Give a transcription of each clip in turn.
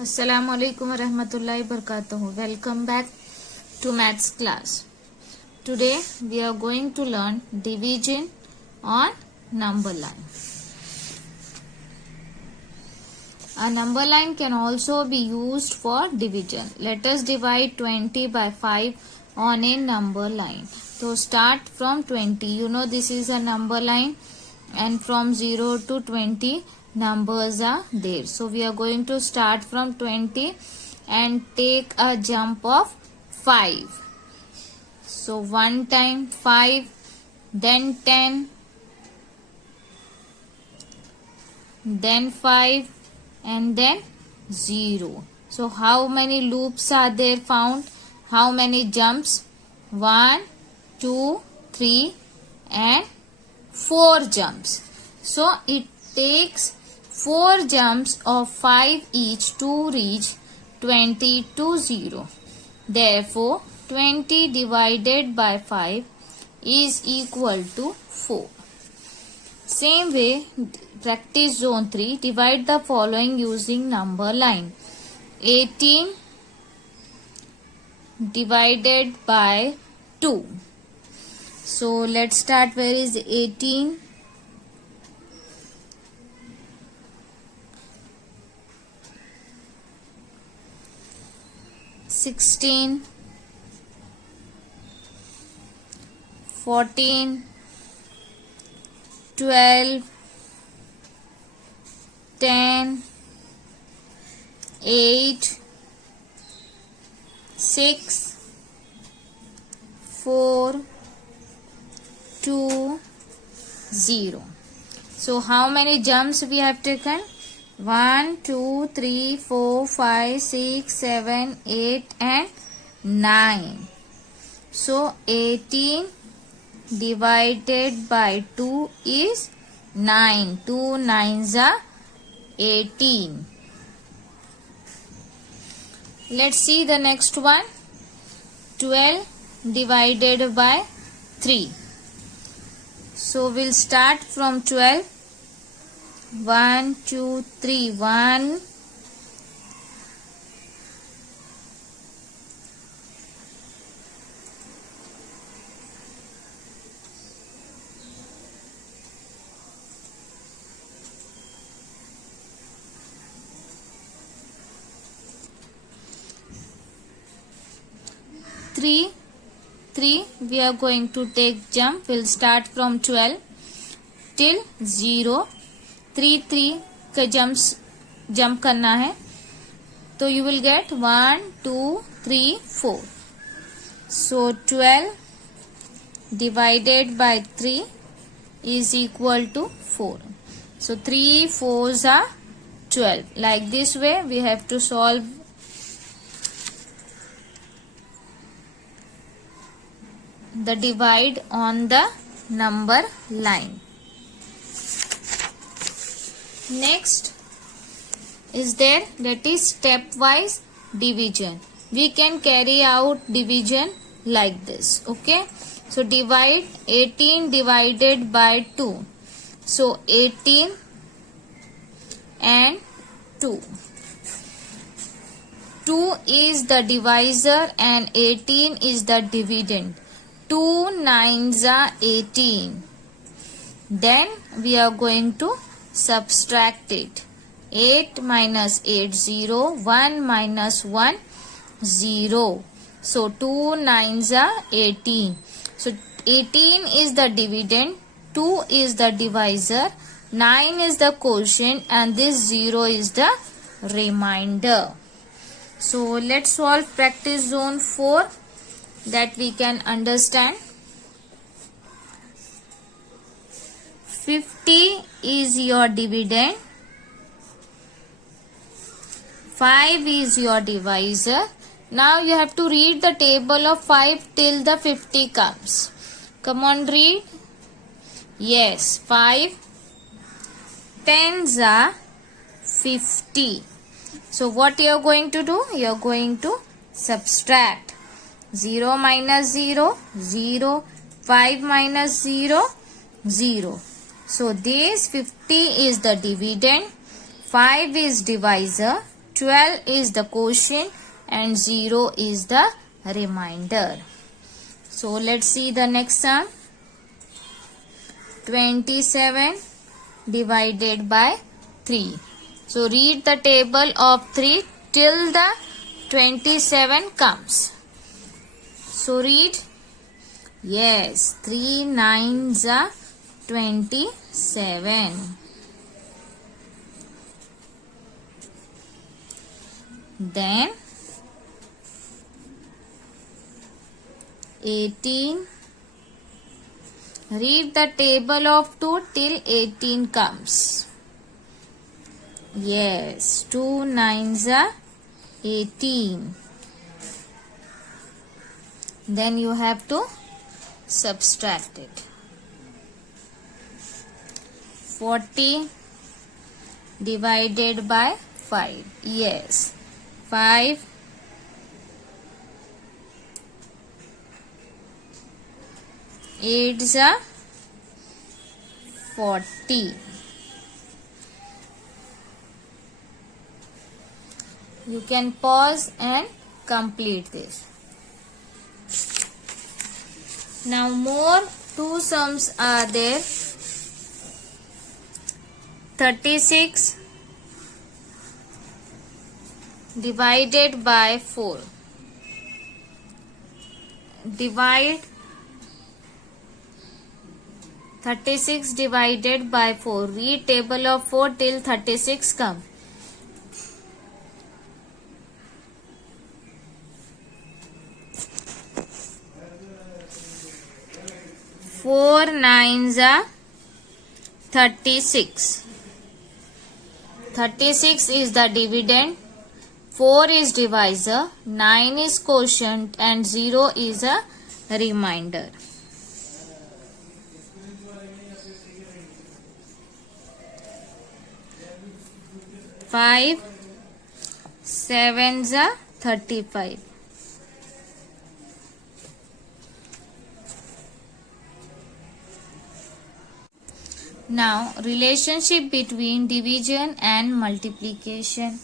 Assalamualaikum warahmatullahi wabarakatuh. Welcome back to maths class. Today we are going to learn division on number line. A number line can also be used for division. Let us divide 20 by 5 on a number line. So start from 20. You know this is a number line and from 0 to 20 numbers are there. So we are going to start from 20 and take a jump of 5. So 1 time 5, then 10, then 5 and then 0. So how many loops are there found? How many jumps? 1, 2, 3 and 4 jumps. So it takes 4 jumps of 5 each to reach 20 to 0. Therefore, 20 divided by 5 is equal to 4. Same way, practice zone 3. Divide the following using number line. 18 divided by 2. So let's start. Where is 18? 16, 14, 12, 10, 8, 6, 4, 2, 0. So how many jumps we have taken? 1, 2, 3, 4, 5, 6, 7, 8 and 9. So 18 divided by 2 is 9. 2 9s are 18. Let's see the next one. 12 divided by 3. So we'll start from 12. 1, 2, 3, 1, 3 we are going to take jump. We'll start from 12 till 0. 3 का jump करना है तो you will get 1, 2, 3, 4. So 12 divided by 3 is equal to 4. So 3 4s are 12. Like this way we have to solve the divide on the number line. Next is there, that is stepwise division. We can carry out division like this. Okay. So divide 18 divided by 2. So 18 and 2. 2 is the divisor and 18 is the dividend. 2 9s are 18. Then we are going to subtract it. 8 minus 8 0, 1 minus 1 0. So 2 9s are 18. So 18 is the dividend, 2 is the divisor, 9 is the quotient and this 0 is the remainder. So let's solve practice zone 4 that we can understand. 50 is your dividend, 5 is your divisor. Now you have to read the table of 5 till the 50 comes. Come on, read. Yes, 5 10s are 50. So what you are going to do? You are going to subtract. 0 minus 0, 0. 5 minus 0, 0. So this 50 is the dividend, 5 is divisor, 12 is the quotient and 0 is the remainder. So let's see the next sum. 27 divided by 3. So read the table of 3 till the 27 comes. So read. Yes, 3 9s are 27. Then 18. Read the table of 2 till 18 comes. Yes, 2 9s are 18. Then you have to subtract it. 40 divided by 5. Yes, 5 8s are 40. You can pause and complete this. Now more two sums are there. 36 divided by 4. Divide 36 divided by 4. Read table of 4 till 36 come. 4 9s are 36. 36 is the dividend, 4 is divisor, 9 is quotient and 0 is a remainder. Five 7s are 35. Now relationship between division and multiplication.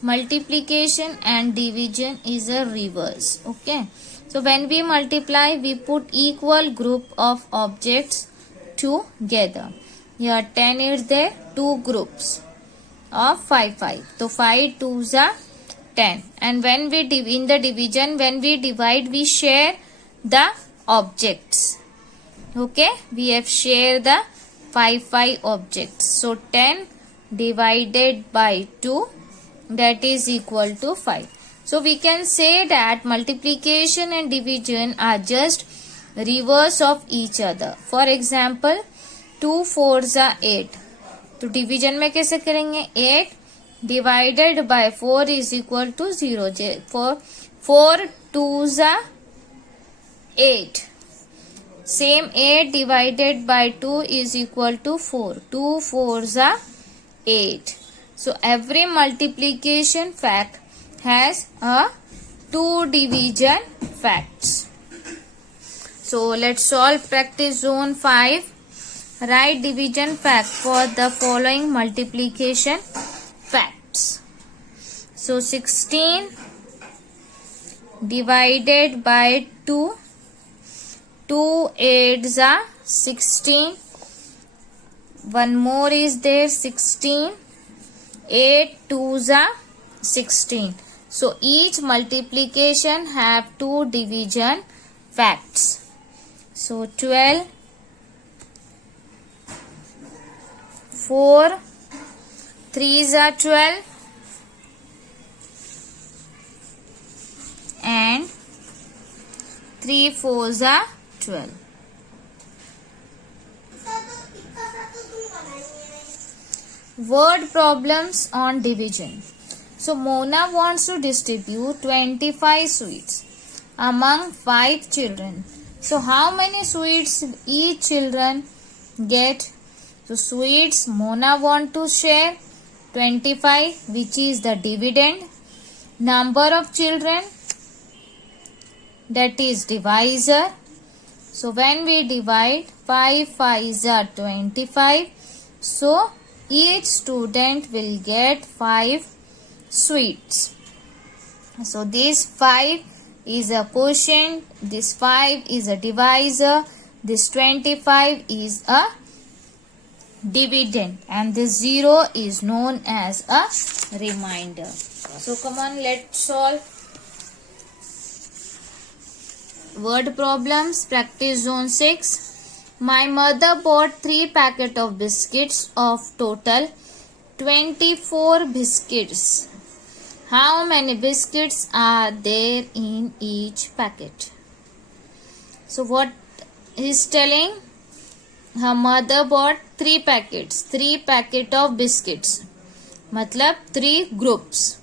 Multiplication and division is a reverse. Okay. So when we multiply, we put equal group of objects together. Here 10 is there, 2 groups of 5 5. So 5 2s are 10. And when we in the division, when we divide, we share the objects. Okay. We have shared the 5 5 objects. So 10 divided by 2, that is equal to 5. So we can say that multiplication and division are just reverse of each other. For example, 2 4s are 8. तो division में कैसे करेंगे? 8 divided by 4 is equal to 0. 4 2s are 8. Same 8 divided by 2 is equal to 4. 2 4s are 8. So every multiplication fact has a 2 division facts. So let's solve practice zone 5. Write division fact for the following multiplication facts. So 16 divided by 2. 2 8s are 16. One more is there, 16. 8 2s are 16. So each multiplication have 2 division facts. So 12 4 3s are 12 and 3 4s are 12. Word problems on division. So Mona wants to distribute 25 sweets among 5 children. So how many sweets each children get? So sweets Mona want to share 25, which is the dividend. Number of children, that is divisor. So when we divide, 5 5s are 25. So each student will get 5 sweets. So this 5 is a quotient, this 5 is a divisor, this 25 is a dividend, and this 0 is known as a remainder. So come on, let's solve. Word problems, practice zone 6. My mother bought 3 packets of biscuits of total 24 biscuits. How many biscuits are there in each packet? So what is telling? Her mother bought 3 packets. 3 packets of biscuits. मतलब 3 groups.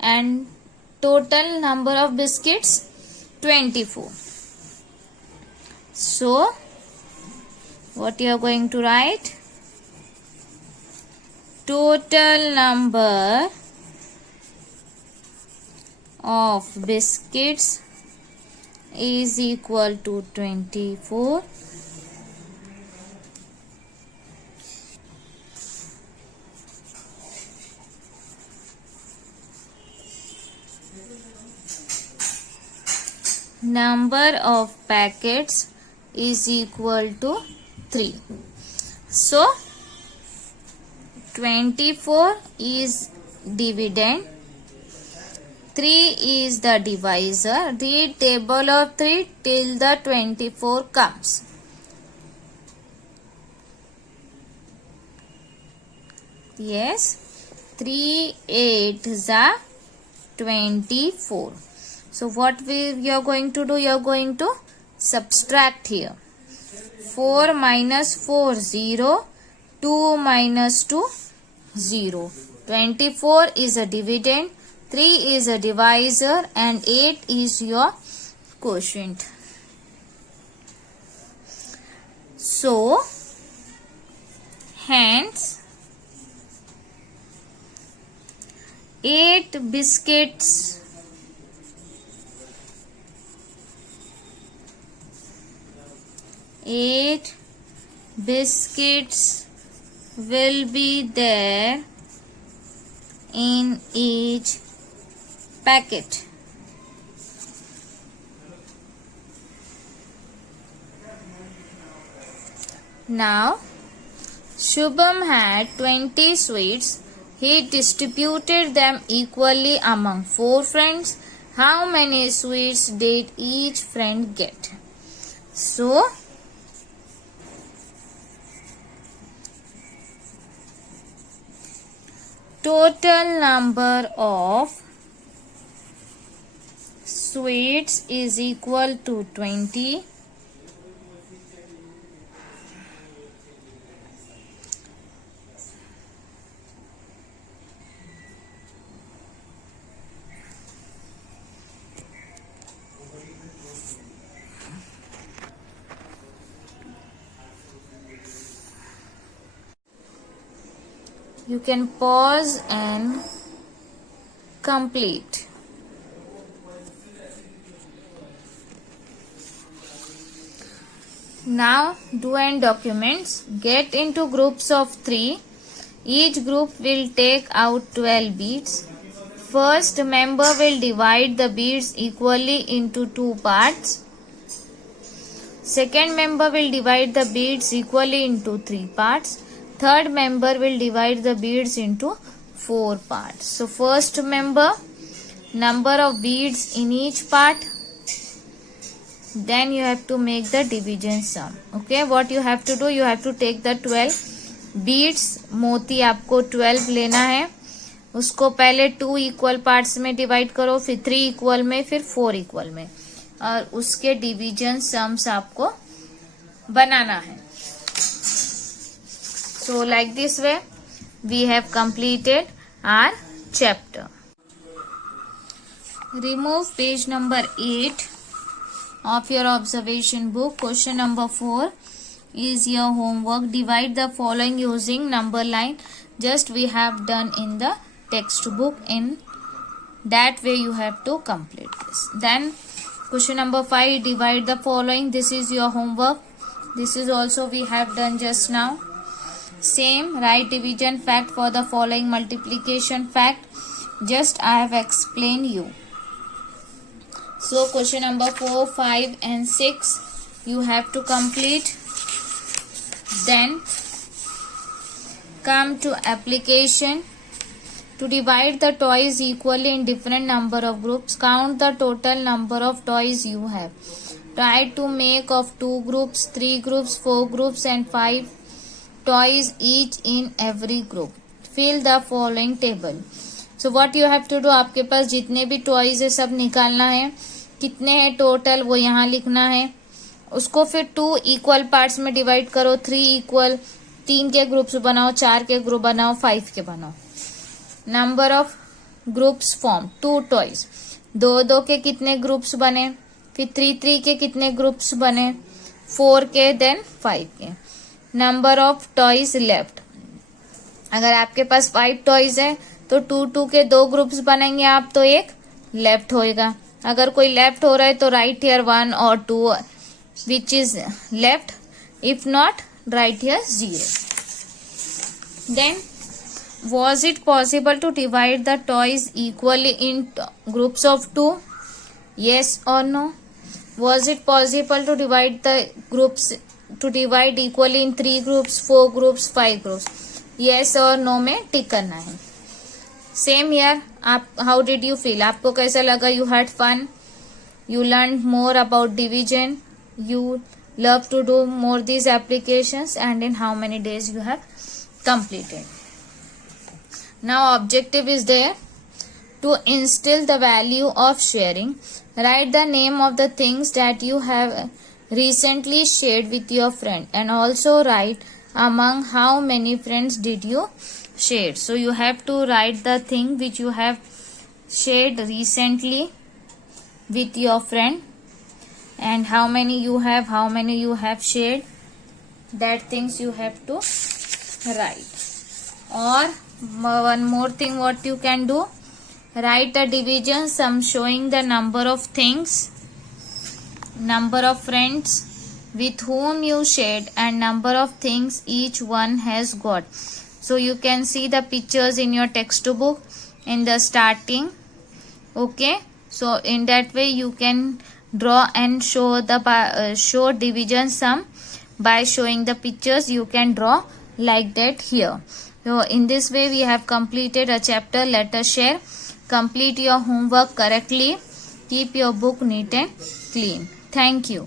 And total number of biscuits 24. So what you are going to write? Total number of biscuits is equal to 24. Number of packets is equal to 3. So 24 is dividend, 3 is the divisor. Read table of 3 till the 24 comes. Yes, 3 8s are 24. So what you are going to do? You are going to subtract here. 4 minus 4 0, 2 minus 2 0. 24 is a dividend, 3 is a divisor, and 8 is your quotient. So hence 8 biscuits will be there in each packet. Now Shubham had 20 sweets. He distributed them equally among 4 friends. How many sweets did each friend get? So total number of sweets is equal to 20. You can pause and complete. Now do and documents. Get into groups of 3. Each group will take out 12 beads. First member will divide the beads equally into 2 parts. Second member will divide the beads equally into 3 parts. Third member will divide the beads into 4 parts. So first member, number of beads in each part. Then you have to make the division sum. Okay, what you have to do? You have to take the 12 beads. मोती आपको 12 लेना है. उसको पहले 2 equal parts में divide करो, फिर 3 equal में, फिर 4 इक्वल में, और उसके डिवीजन सम्स आपको बनाना है. So like this way we have completed our chapter. Remove page number 8 of your observation book. Question number 4 is your homework. Divide the following using number line. Just we have done in the textbook. In that way you have to complete this. Then question number 5, divide the following. This is your homework. This is also we have done just now. Same, write division fact for the following multiplication fact. Just I have explained you. So question number 4, 5 and 6 you have to complete. Then come to application. To divide the toys equally in different number of groups, count the total number of toys you have. Try to make of 2 groups, 3 groups, 4 groups and 5 toys each in every group. Fill the following table. So what you have to do, आपके पास जितने भी toys है सब निकालना है. कितने हैं total वो यहाँ लिखना है. उसको फिर 2 इक्वल पार्ट्स में डिवाइड करो. 3 इक्वल, 3 के ग्रुप्स बनाओ, 4 के ग्रुप बनाओ, 5 के बनाओ. Number of groups form 2 toys. 2 के कितने ग्रुप्स बने, फिर 3 के कितने ग्रुप्स बने, 4 के, देन 5 के. Number of toys left. अगर आपके पास 5 टॉयज है तो 2 के 2 ग्रुप्स बनेंगे आप, तो एक लेफ्ट होएगा. अगर कोई लेफ्ट हो रहा है तो राइट हियर 1 और 2 which is left. If not right here 0. Then was it possible to divide the toys equally in groups of 2? Yes or no? Was it possible to divide the groups, to divide equally in 3 groups, 4 groups, 5 groups? Yes or no में टिक करना है. Same here. आप how did you feel? आपको कैसा लगा? You had fun. You learned more about division. You love to do more these applications, and in how many days you have completed. Now objective is there to instill the value of sharing. Write the name of the things that you have recently shared with your friend, and also write among how many friends did you share. So you have to write the thing which you have shared recently with your friend, and how many you have shared. That things you have to write. Or one more thing what you can do, write a division sum showing the number of things, number of friends with whom you shared, and number of things each one has got. So you can see the pictures in your textbook in the starting. Okay, so in that way you can draw and show the show division sum by showing the pictures. You can draw like that here. So in this way we have completed a chapter. Let us share. Complete your homework correctly. Keep your book neat and clean. Thank you.